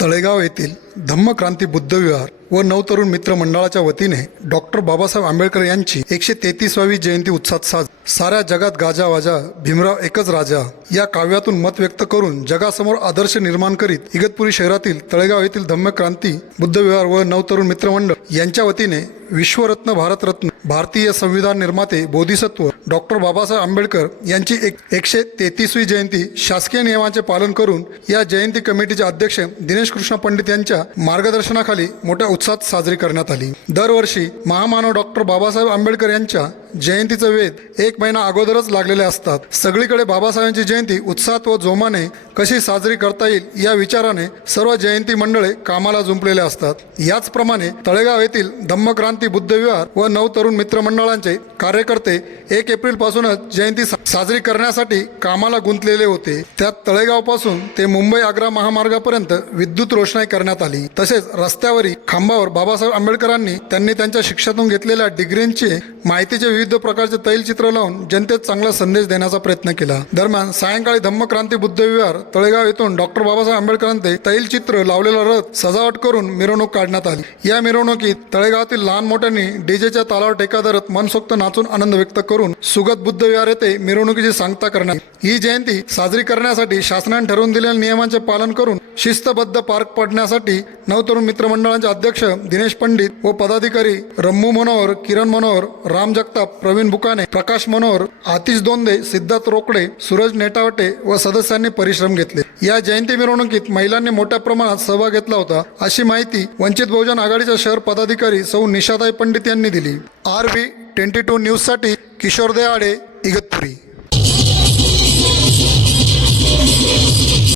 तळेगाव येथील धम्मक्रांती बुद्धविहार व नवतरुण मित्र मंडळाच्या वतीने डॉक्टर बाबासाहेब आंबेडकर यांची एकशे तेहतीसवावी जयंती उत्साहात साज साऱ्या जगात गाजा वाजा भीमराव एकच राजा या काव्यातून मत व्यक्त करून जगासमोर आदर्श निर्माण करीत इगतपुरी शहरातील तळेगाव येथील धम्मक्रांती बुद्धविहार व नवतरुण मित्रमंडळ यांच्या वतीने विश्वरत्न भारतरत्न भारतीय संविधान निर्माते बोधिसत्व डॉक्टर बाबासाहेब आंबेडकर यांची एक एकशे तेहतीसवी जयंती शासकीय नियमाचे पालन करून या जयंती कमिटीचे अध्यक्ष दिनेश कृष्ण पंडित यांच्या मार्गदर्शनाखाली मोठ्या उत्साहात साजरी करण्यात आली. दरवर्षी महामानव डॉक्टर बाबासाहेब आंबेडकर यांच्या जयंतीचं वेध एक महिना अगोदरच लागलेले असतात. सगळीकडे बाबासाहेबांची जयंती उत्साहात व जोमाने कशी साजरी करता येईल या विचाराने सर्व जयंती मंडळे कामाला जुंपलेले असतात. याचप्रमाणे तळेगाव येथील धम्मक्रांती बुद्धविहार व नवतरुण मित्रमंडळांचे कार्यकर्ते एक एप्रिल पासूनच जयंती सा- साजरी करण्यासाठी कामाला गुंतलेले होते. त्यात तळेगावपासून ते मुंबई आग्रा महामार्गापर्यंत विद्युत रोषणाई करण्यात आली. तसेच रस्त्यावरील खांबावर बाबासाहेब आंबेडकरांनी त्यांनी त्यांच्या शिक्षणातून घेतलेल्या डिग्रींचे माहितीचे विविध प्रकारचे तैलचित्र लावून जनतेत चांगला संदेश देण्याचा प्रयत्न केला. दरम्यान सायंकाळी धम्मक्रांती बुद्धविहार तळेगाव येथून डॉक्टर बाबासाहेब आंबेडकरांचे तैलचित्र लावलेला रथ सजावट करून मिरवणूक काढण्यात आली. या मिरवणुकीत तळेगावातील लहान मोठ्यांनी डीजेच्या तालावर टेका धरत मनसोक्त नाचून आनंद व्यक्त करून सुगत बुद्ध विहार येथे मिरवणुकीची सांगता करण्यात ही जयंती साजरी करण्यासाठी शासनाने ठरवून दिलेल्या नियमांचे पालन करून शिस्तबद्ध पार्क पडण्यासाठी नवतरुण मित्रमंडळाचे अध्यक्ष दिनेश पंडित व पदाधिकारी रम्मू मनोहर किरण मनोहर राम जगताप प्रवीण बुकाने प्रकाश मनोहर आतिश दोंदे सिद्धार्थ रोकडे सूरज नेटावटे व सदस्यांनी परिश्रम घेतले. या जयंती मिरवणुकीत महिलांनी मोठ्या प्रमाणात सहभाग घेतला होता अशी माहिती वंचित बहुजन आघाडीच्या शहर पदाधिकारी सौ निशाताई पंडित यांनी दिली. आर व्ही ट्वेंटी टू न्यूजसाठी किशोर देआडे इगतपुरी.